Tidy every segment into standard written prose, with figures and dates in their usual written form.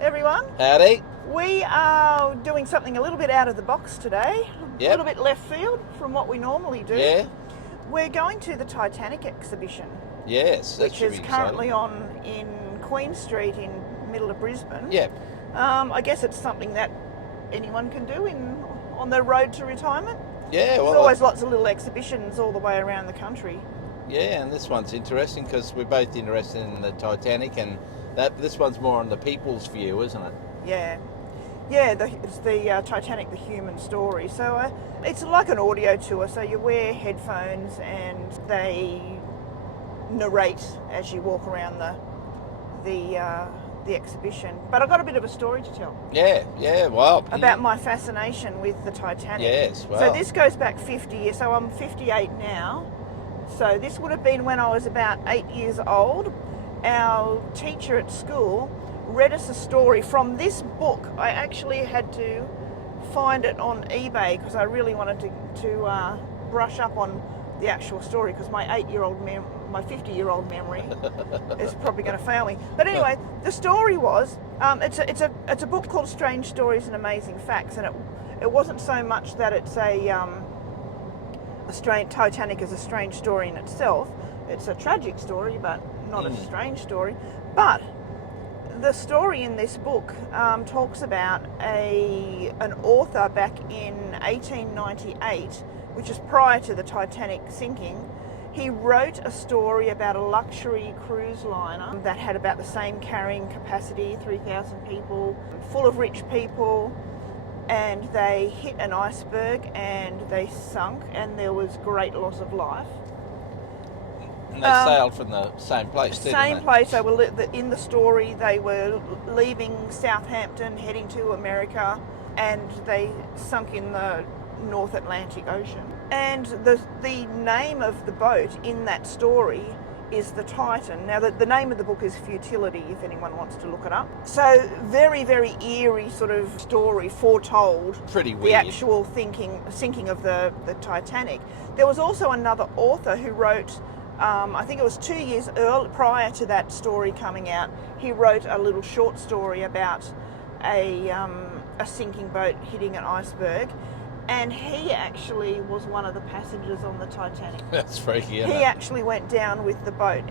everyone. Howdy. We are doing something a little bit out of the box today. Yep. A little bit left field from what we normally do. Yeah. We're going to the Titanic Exhibition. Yes, that which should is be currently exciting. on in Queen Street in middle of Brisbane. Yep. I guess it's something that anyone can do on their road to retirement. Yeah, well, There's always lots of little exhibitions all the way around the country. yeah, and this one's interesting because we're both interested in the Titanic, and this one's more on the people's view, isn't it? Yeah. Yeah, it's the Titanic, the human story. So it's like an audio tour. So you wear headphones and they narrate as you walk around the exhibition. But I've got a bit of a story to tell. Yeah, well. About my fascination with the Titanic. Yes, well. So this goes back 50 years. So I'm 58 now. So this would have been when I was about 8 years old. Our teacher at school read us a story from this book. I actually had to find it on eBay because I really wanted to brush up on the actual story because my 50-year-old memory is probably going to fail me. But anyway, the story was it's a book called Strange Stories and Amazing Facts, and it wasn't so much that it's a strange Titanic is a strange story in itself. It's a tragic story, but not a strange story. But the story in this book talks about an author back in 1898, which is prior to the Titanic sinking. He wrote a story about a luxury cruise liner that had about the same carrying capacity, 3,000 people, full of rich people, and they hit an iceberg and they sunk, and there was great loss of life. And they sailed from the same place, didn't they? Same place. They were in the story. They were leaving Southampton, heading to America, and they sunk in the North Atlantic Ocean. And the name of the boat in that story is the Titan. Now, the name of the book is Futility, if anyone wants to look it up. So, very, very eerie sort of story, foretold. Pretty weird. The actual sinking of the Titanic. There was also another author who wrote, I think it was 2 years prior to that story coming out, he wrote a little short story about a sinking boat hitting an iceberg. And he actually was one of the passengers on the Titanic. That's freaky, isn't it? He actually went down with the boat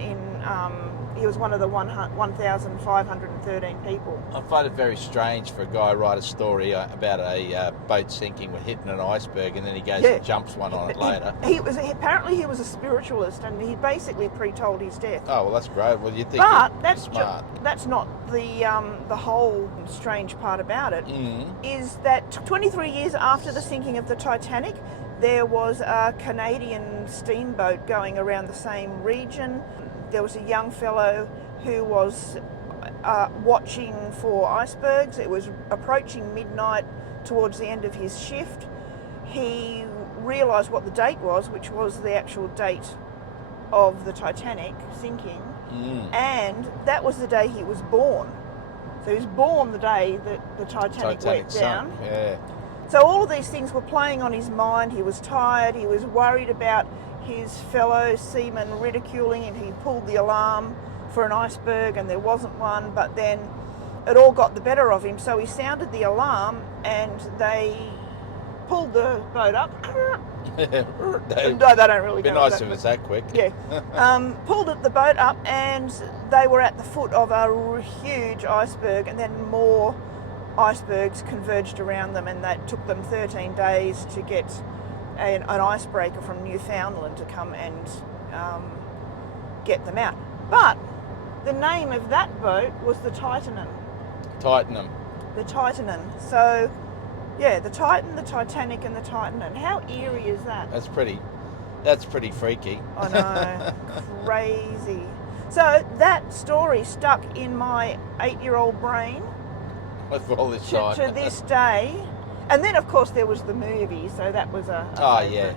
he was one of the 1,513 people. I find it very strange for a guy to write a story about a boat sinking with hitting an iceberg, and then he goes and jumps one on it later. Apparently he was a spiritualist, and he basically pre-told his death. Oh, well, that's great. Well, you think that's smart. That's not the whole strange part about it. Is that 23 years after the sinking of the Titanic, there was a Canadian steamboat going around the same region. There was a young fellow who was watching for icebergs. It was approaching midnight towards the end of his shift. He realised what the date was, which was the actual date of the Titanic sinking, and that was the day he was born. So he was born the day that the Titanic went down. Sunk. Yeah. So all of these things were playing on his mind. He was tired. He was worried about his fellow seamen ridiculing him. He pulled the alarm for an iceberg and there wasn't one, but then it all got the better of him. So he sounded the alarm and they pulled the boat up. No, they don't really Be go nice like if that, it's that quick. Yeah. Pulled the boat up and they were at the foot of a huge iceberg, and then more icebergs converged around them, and that took them 13 days to get an icebreaker from Newfoundland to come and get them out. But the name of that boat was the Titanum. The Titanum. So, yeah, the Titan, the Titanic, and the Titanum. How eerie is that? That's pretty freaky. I know. Crazy. So that story stuck in my 8-year-old brain With all this to this day. And then, of course, there was the movie, so that was a Oh, favourite. yeah.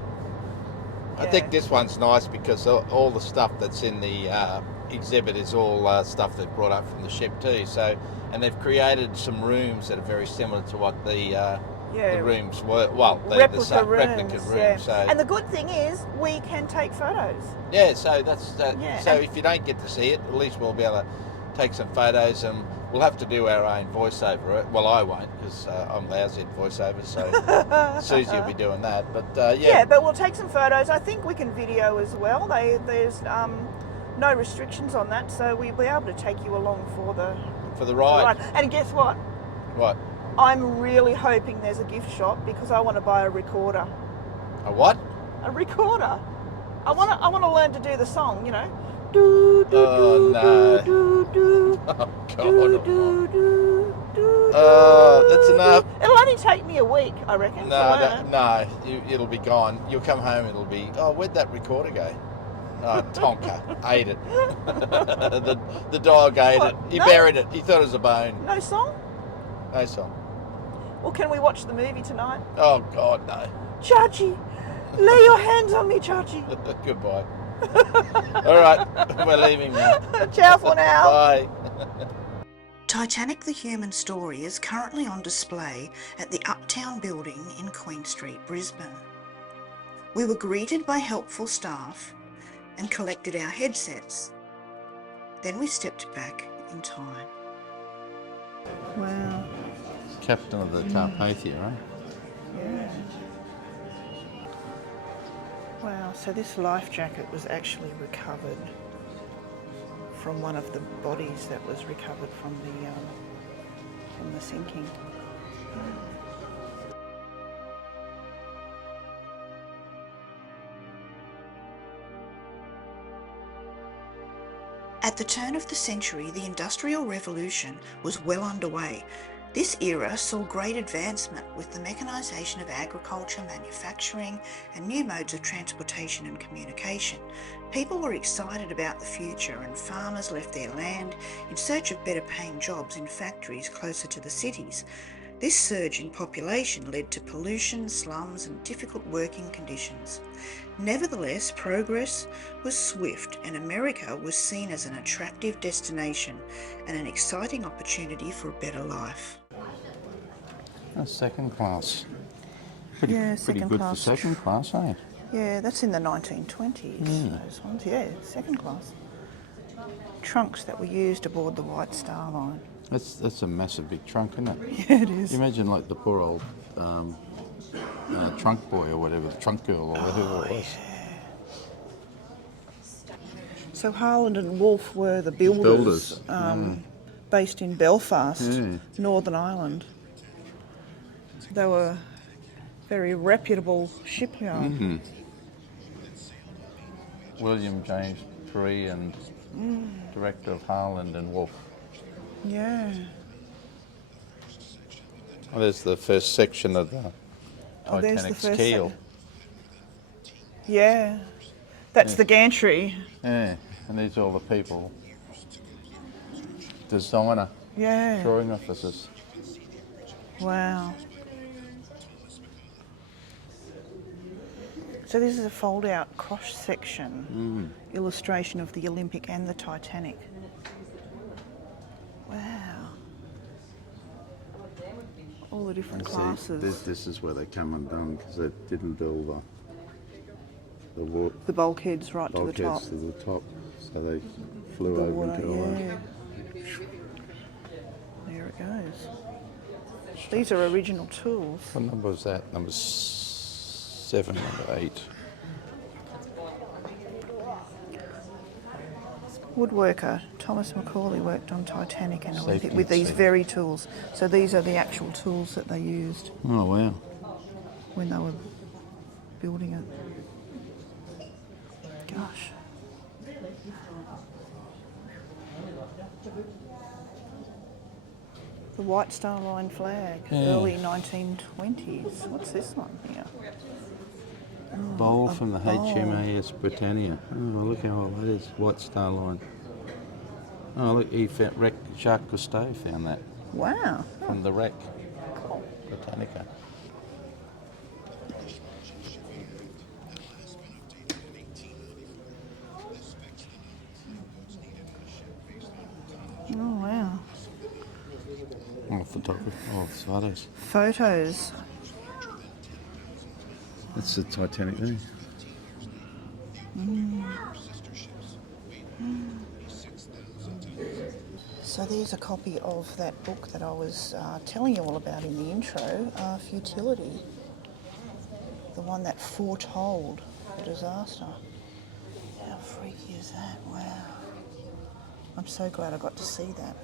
I think this one's nice because all the stuff that's in the exhibit is all stuff they've brought up from the ship too. So, and they've created some rooms that are very similar to what the rooms were. Well, replica rooms. Yeah. So, and the good thing is we can take photos. Yeah, so that's that. Yeah, so if you don't get to see it, at least we'll be able to take some photos, and We'll have to do our own voiceover. Well, I won't because I'm lousy at voiceover, so Susie will be doing that. But Yeah, but we'll take some photos. I think we can video as well. There's no restrictions on that, so we'll be able to take you along for the ride. And guess what? What? I'm really hoping there's a gift shop because I want to buy a recorder. A what? A recorder. I want to learn to do the song. You know. Do, do, Oh, do, no. do, do, Oh, God. do, do, do, do, Oh, that's enough. It'll only take me a week, I reckon. No, it'll be gone. You'll come home, it'll be, oh, where'd that recorder go? Oh, Tonka ate it. the dog ate it. He buried it. He thought it was a bone. No song? No song. Well, can we watch the movie tonight? Oh, God, no. Chachi, lay your hands on me, Chachi. Goodbye. All right, we're leaving now. Ciao for now. Bye. Titanic the Human Story is currently on display at the Uptown building in Queen Street, Brisbane. We were greeted by helpful staff and collected our headsets. Then we stepped back in time. Wow. Captain of the Carpathia, right? Yeah. Wow, so this life jacket was actually recovered from one of the bodies that was recovered from the sinking. At the turn of the century, the Industrial Revolution was well underway. This era saw great advancement with the mechanisation of agriculture, manufacturing and new modes of transportation and communication. People were excited about the future and farmers left their land in search of better paying jobs in factories closer to the cities. This surge in population led to pollution, slums and difficult working conditions. Nevertheless, progress was swift and America was seen as an attractive destination and an exciting opportunity for a better life. Second class. Pretty good class. for second class, eh? Yeah, that's in the 1920s, those ones. Yeah, second class. Trunks that were used aboard the White Star Line. That's a massive big trunk, isn't it? Yeah, it is. You imagine like the poor old trunk boy or whatever, the trunk girl or whatever it was. So Harland and Wolff were the builders. Based in Belfast, Northern Ireland. They were very reputable shipyard. William James Tree and director of Harland and Wolff. Yeah. Well, there's the first section of the Titanic's keel. Yeah. That's the gantry. Yeah, and these are all the people. Designer. Yeah. Drawing officers. Wow. So this is a fold-out cross-section illustration of the Olympic and the Titanic. Wow. All the different classes. This is where they come undone because they didn't build the bulkheads right to the top. to the top, so they flew over into the water. There it goes. These are original tools. What number was that? Number 7, number 8. Woodworker Thomas Macaulay worked on Titanic and Olympic with these very tools. So these are the actual tools that they used. Oh wow! When they were building it. Gosh. The White Star Line flag, early 1920s. What's this one here? Bowl from the HMAS Britannia. Oh, look how old that is. White Star Line. Oh, look, Jacques Cousteau found that. Wow. From the wreck. Britannica. Oh, wow. Oh, photography. Oh, photos. Photos. That's the Titanic there. So there's a copy of that book that I was telling you all about in the intro, Futility. The one that foretold the disaster. How freaky is that? Wow. I'm so glad I got to see that.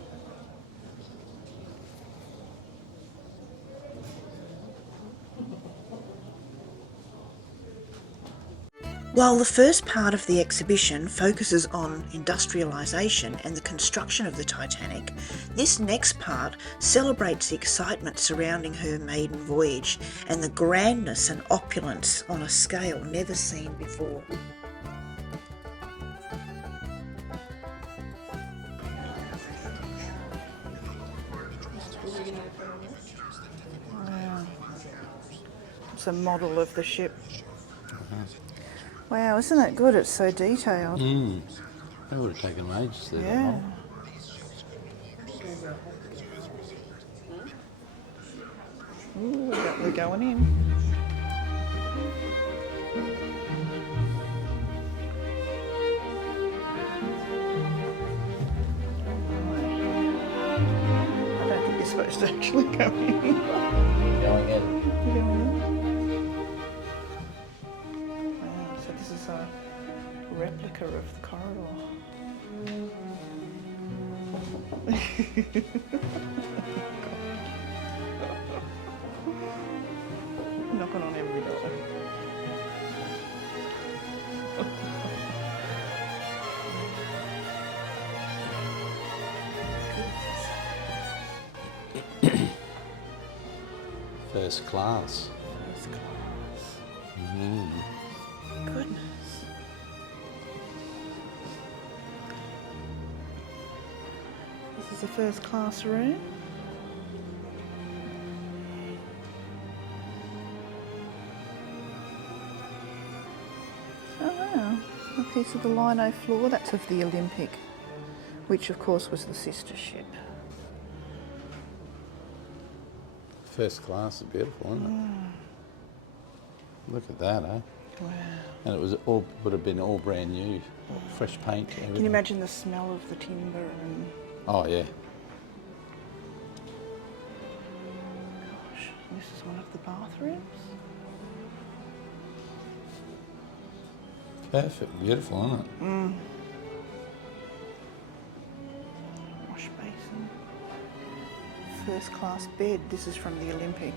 While the first part of the exhibition focuses on industrialisation and the construction of the Titanic, this next part celebrates the excitement surrounding her maiden voyage and the grandness and opulence on a scale never seen before. Wow. It's a model of the ship. Wow, isn't that good? It's so detailed. It would have taken ages to do that Yeah. model. Ooh, we're going in. I don't think you're supposed to actually go in. Going in. You're going in. Wow, so this is a replica of the corridor. Knocking on every door. First class. First class. Goodness. This is a first class room. Oh wow, a piece of the lino floor, that's of the Olympic, which of course was the sister ship. First class is beautiful, isn't it? Look at that, eh? Wow. And it was all would have been all brand new, fresh paint. Can Everything. you imagine the smell of the timber and Oh yeah. gosh, this is one of the bathrooms. Perfect, beautiful, isn't it? Wash basin. First class bed, this is from the Olympic.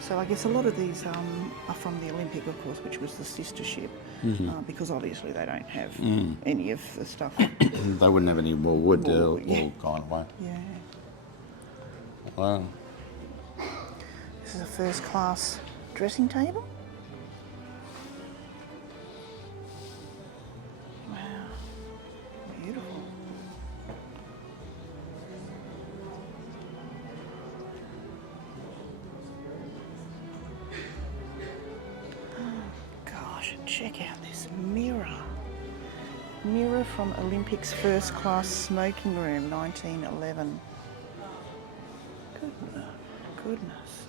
So I guess a lot of these are from the Olympic, of course, which was the sister ship, because obviously they don't have any of the stuff. They wouldn't have any more wood, More, all yeah. gone away. Yeah. Wow. This is a first class dressing table. Wow. Beautiful. Gosh, check out this mirror. Mirror from Olympic's first class smoking room, 1911. Goodness.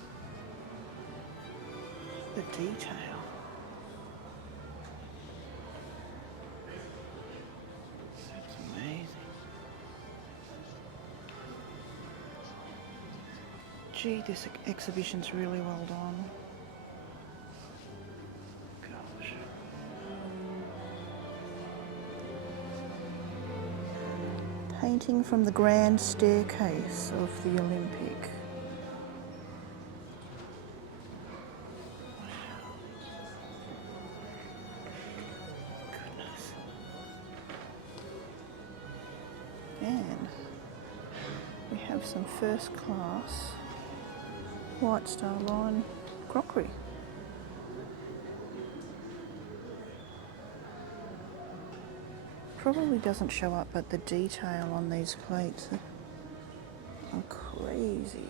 The detail. That's amazing. Gee, this exhibition's really well done. Gosh. Painting from the grand staircase of the Olympic. Goodness. And we have some first class White Star Line crockery. Probably doesn't show up, but the detail on these plates are crazy.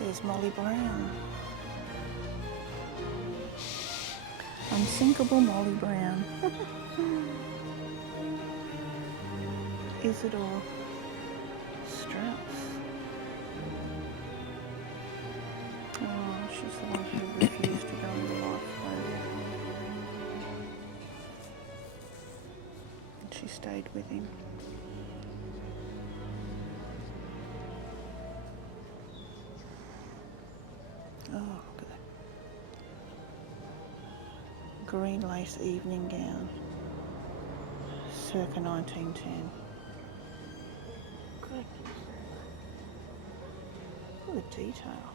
There's Molly Brown. Unsinkable Molly Brown. Isidore Strauss. Oh, she's the one who refused to go in the lifeboat. And she stayed with him. Oh, look at that. Green lace evening gown. Circa 1910. Goodness. Look at the detail.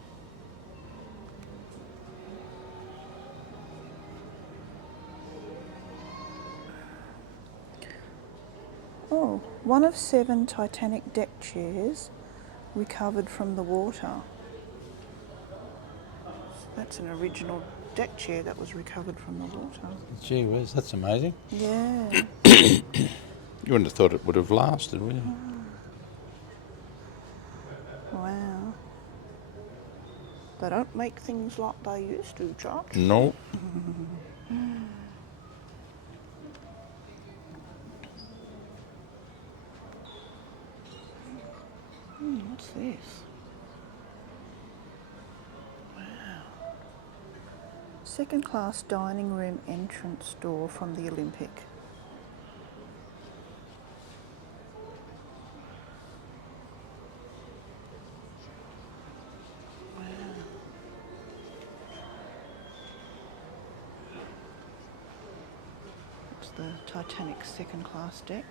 Oh, one of 7 Titanic deck chairs recovered from the water. That's an original deck chair that was recovered from the water. Gee whiz, that's amazing. Yeah. You wouldn't have thought it would have lasted, would you? Wow. They don't make things like they used to, Josh. No. What's this? Wow. Second class dining room entrance door from the Olympic. Wow. It's the Titanic second class deck.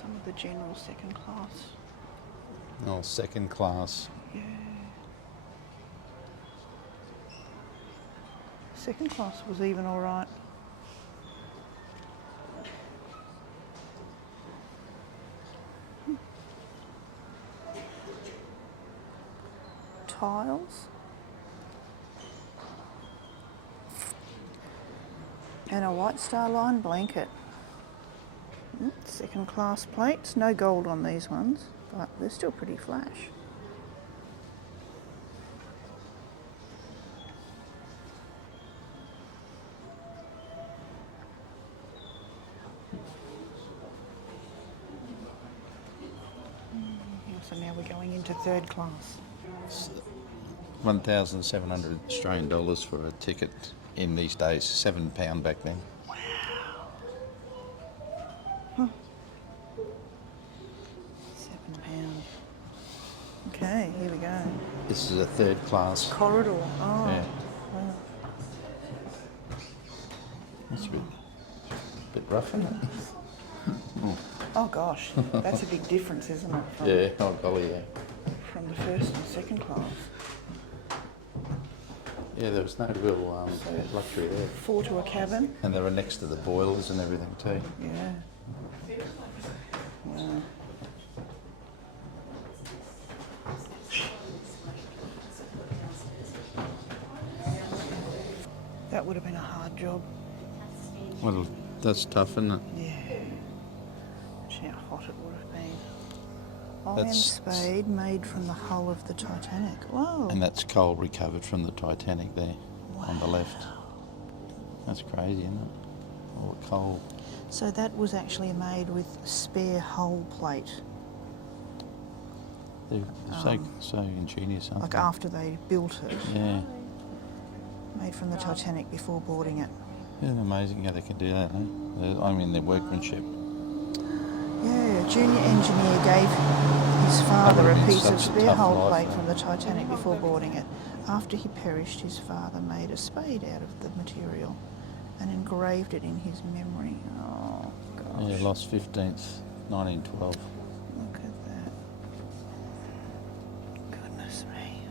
Some of the general second class. Oh, second class. Yeah. Second class was even all right. Tiles. And a White Star Line blanket. Second class plates, no gold on these ones, but they're still pretty flash. So now we're going into third class. 1,700 Australian dollars for a ticket in these days, £7 back then. £7. Okay, here we go. This is a third class. Corridor. Oh. Yeah. Wow. That's a bit rough, isn't it? Oh gosh, that's a big difference, isn't it? From, Yeah, oh golly, yeah. from the first and second class. Yeah, there was no real luxury there. 4 to a cabin. And they were next to the boilers and everything too. Yeah. Wow. That would have been a hard job. Well, that's tough, isn't it? Yeah. Imagine how hot it would have been. Iron That's- spade made from the hull of the Titanic. Whoa. And that's coal recovered from the Titanic there on the left. That's crazy, isn't it? All the coal. So that was actually made with spare hull plate, They're so ingenious, aren't like they? after they built it. Yeah. Made from the Titanic before boarding it. Isn't it amazing how they can do that, eh? I mean, their workmanship. Yeah, a junior engineer gave his father That would a have been piece of such a spare tough hull life, plate though. from the Titanic before boarding it. After he perished, his father made a spade out of the material and engraved it in his memory. Oh, gosh. Yeah, lost 15th, 1912. Look at that. Goodness me.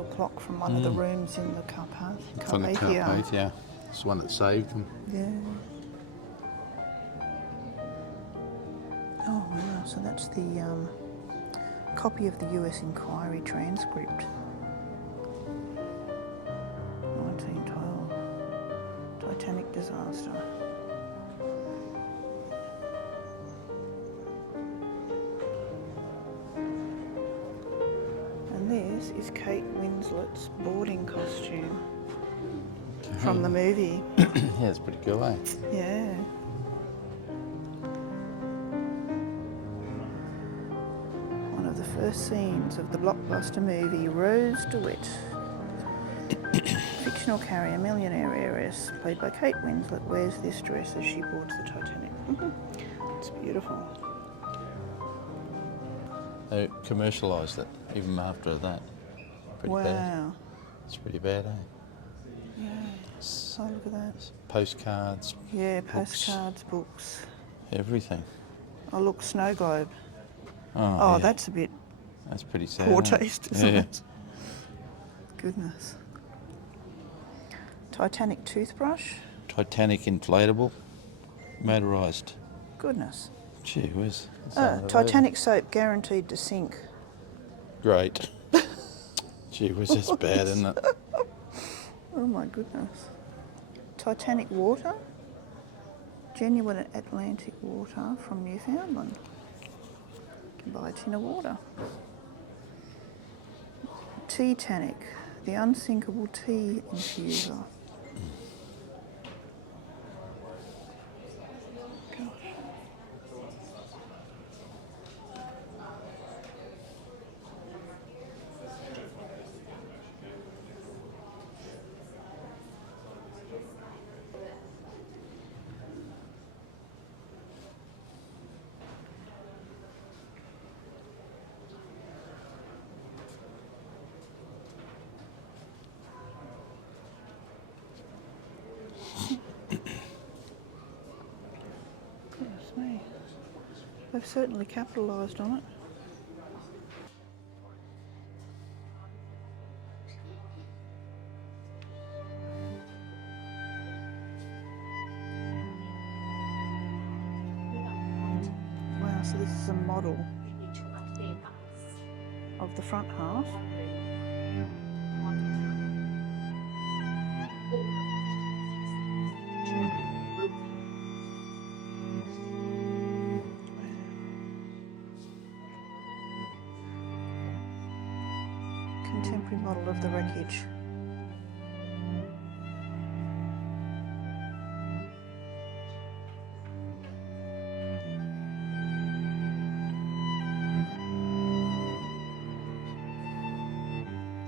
digital clock from one of the rooms in the From the Carpathia. Carpathia. It's the one that saved them. Yeah. Oh wow, so that's the copy of the US inquiry transcript. 1912. Titanic disaster. And this is Kate Winslet's boarding costume from the movie. Yeah, it's pretty cool, eh? Yeah. One of the first scenes of the blockbuster movie Rose DeWitt. Fictional carrier millionaire heiress, played by Kate Winslet, wears this dress as she boards the Titanic. It's beautiful. They commercialised it even after that. Pretty bad. Wow. It's pretty bad, eh? Yeah. Oh, look at that. Postcards, Yeah, books, postcards, books. everything. Oh, look, snow globe. Oh, yeah. That's a bit That's pretty sad. poor isn't it? taste, isn't Yeah. it? Goodness. Titanic toothbrush. Titanic inflatable, motorised. Goodness. Gee whiz. That's unbelievable. Titanic soap guaranteed to sink. Great. Gee whiz, that's bad, isn't it? Oh my goodness. Titanic water. Genuine Atlantic water from Newfoundland. You can buy a tin of water. Titanic, the unsinkable tea infuser. Gosh. Goodness me. They've certainly capitalised on it. Wow, so this is a model of the front half. Contemporary model of the wreckage.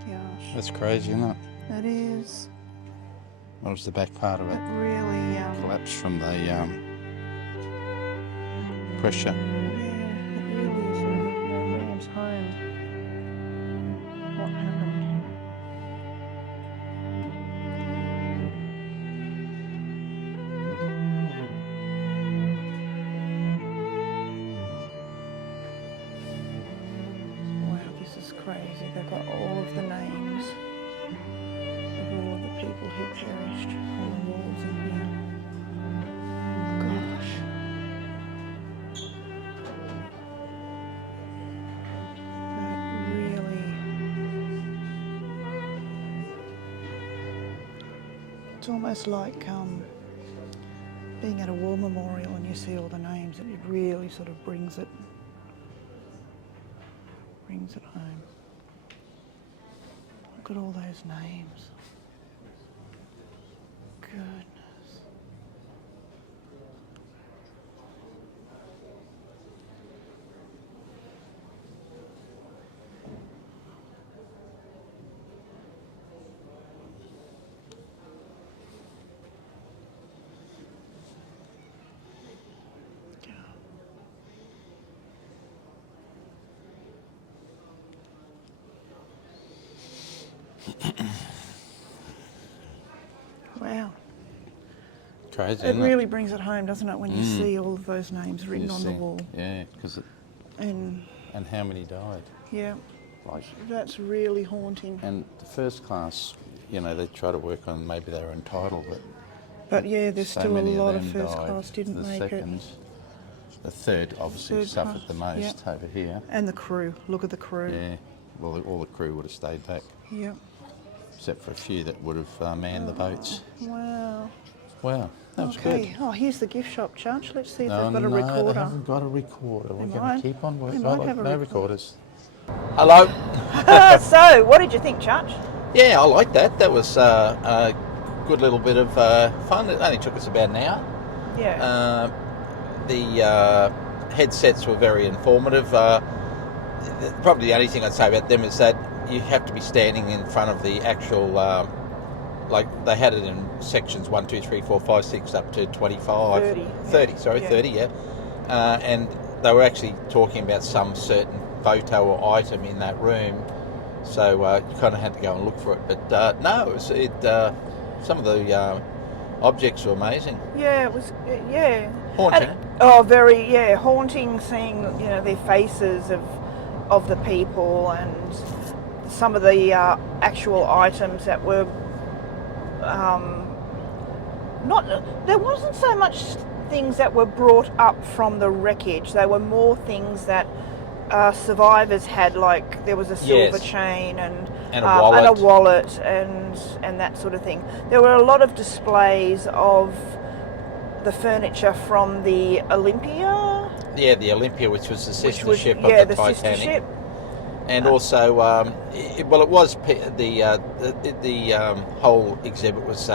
Gosh, That's crazy, isn't it? that is. What was the back part of It it? really, Collapsed from the pressure. yeah, it really sort of rams home what happened. Wow, this is crazy. They've got all of the names of all of the people who perished on the walls in here. Gosh. That really... It's almost like being at a war memorial and you see all the names, and it really sort of brings it home. Look at all those names. Goodness. Wow. Crazy, It isn't really brings it home, doesn't it, when you see all of those names it? written You on the see. wall. Yeah, because And and how many died? yeah, Like, That's really haunting. and the first class, you know, they try to work on maybe they were entitled, But yeah, there's so still a many lot of of them first died. class didn't The make it. second, the third obviously Third suffered class, the most over here. And the crew. Look at the crew. Yeah, well, all the crew would have stayed back, Yeah. except for a few that would have manned the boats. Wow. Wow, that was Okay. good. Oh, here's the gift shop, Church. Let's see if No, they've got a no, recorder. they haven't got a recorder. We're going might. to keep on They working. might Oh, have a no recorder. recorders. Hello. So, what did you think, Church? Yeah, I like that. That was a good little bit of fun. It only took us about an hour. Yeah. The headsets were very informative. Probably the only thing I'd say about them is that you have to be standing in front of the actual, like they had it in sections 1, 2, 3, 4, 5, 6 up to 25. 30. 30, sorry, Yeah. 30, yeah. And they were actually talking about some certain photo or item in that room. So you kind of had to go and look for it. But no, some of the objects were amazing. Yeah, it was. Yeah. Haunting. Very. Yeah, haunting. Seeing their faces of the people and some of the actual items that were not. There wasn't so much things that were brought up from the wreckage. They were more things that survivors had, like there was a silver Yes. chain and a wallet. and that sort of thing. There were a lot of displays of the furniture from the Olympia, Yeah, the Olympia, which was the sister which was ship of the the sister Titanic. ship. And also, it was the whole exhibit was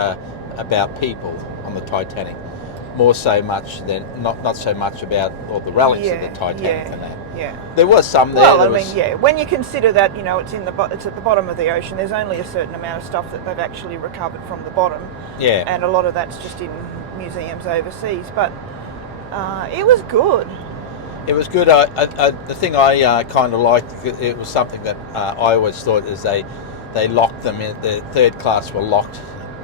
about people on the Titanic, more so much than not so much about all the relics of the Titanic and that. Yeah. There was some there. Well, there I was, mean, yeah. When you consider that, it's it's at the bottom of the ocean. There's only a certain amount of stuff that they've actually recovered from the bottom. Yeah. And a lot of that's just in museums overseas. But it was good. It was good. The thing I kind of liked, it was something that I always thought is they locked them in. The third class were locked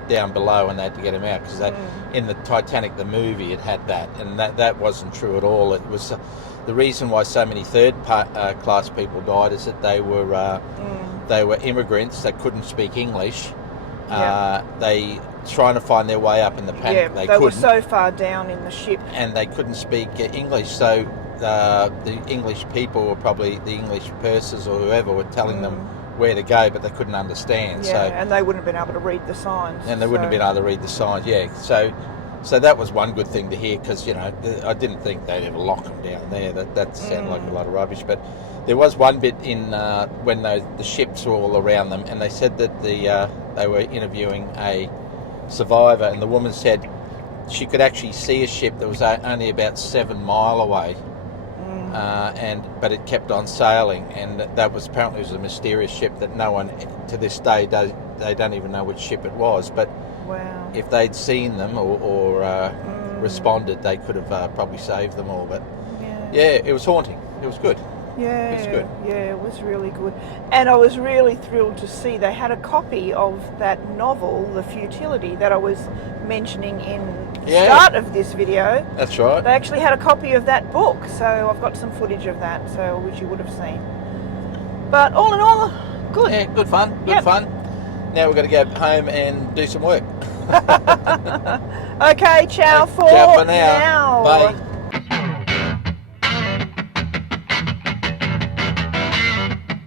down below and they had to get them out because in the Titanic, the movie, it had that, and that wasn't true at all. It was the reason why so many third class people died is that they were immigrants that couldn't speak English. They trying to find their way up in the panic. Yeah, they were couldn't, so far down in the ship. and they couldn't speak English. So the English people were probably the English pursers or whoever were telling them where to go, but they couldn't understand. Yeah, So and they wouldn't have been able to read the signs. and they wouldn't have been able to read the signs. Yeah, so that was one good thing to hear because I didn't think they'd ever lock them down there. That sounded like a lot of rubbish. But there was one bit in when the ships were all around them, and they said that they were interviewing a survivor, and the woman said she could actually see a ship that was only about 7 miles away. But it kept on sailing, and that was apparently a mysterious ship that no one to this day they don't even know which ship it was. But Wow. if they'd seen them or responded, they could have probably saved them all. But yeah, it was haunting. It was good. Yeah, It's good. Yeah, it was really good. And I was really thrilled to see they had a copy of that novel, The Futility, that I was mentioning in the start of this video. That's right. They actually had a copy of that book, so I've got some footage of that, which you would have seen. But all in all, good. Yeah, good fun. Good fun. Now we've got to go home and do some work. Okay, ciao for Ciao for now. now. Bye.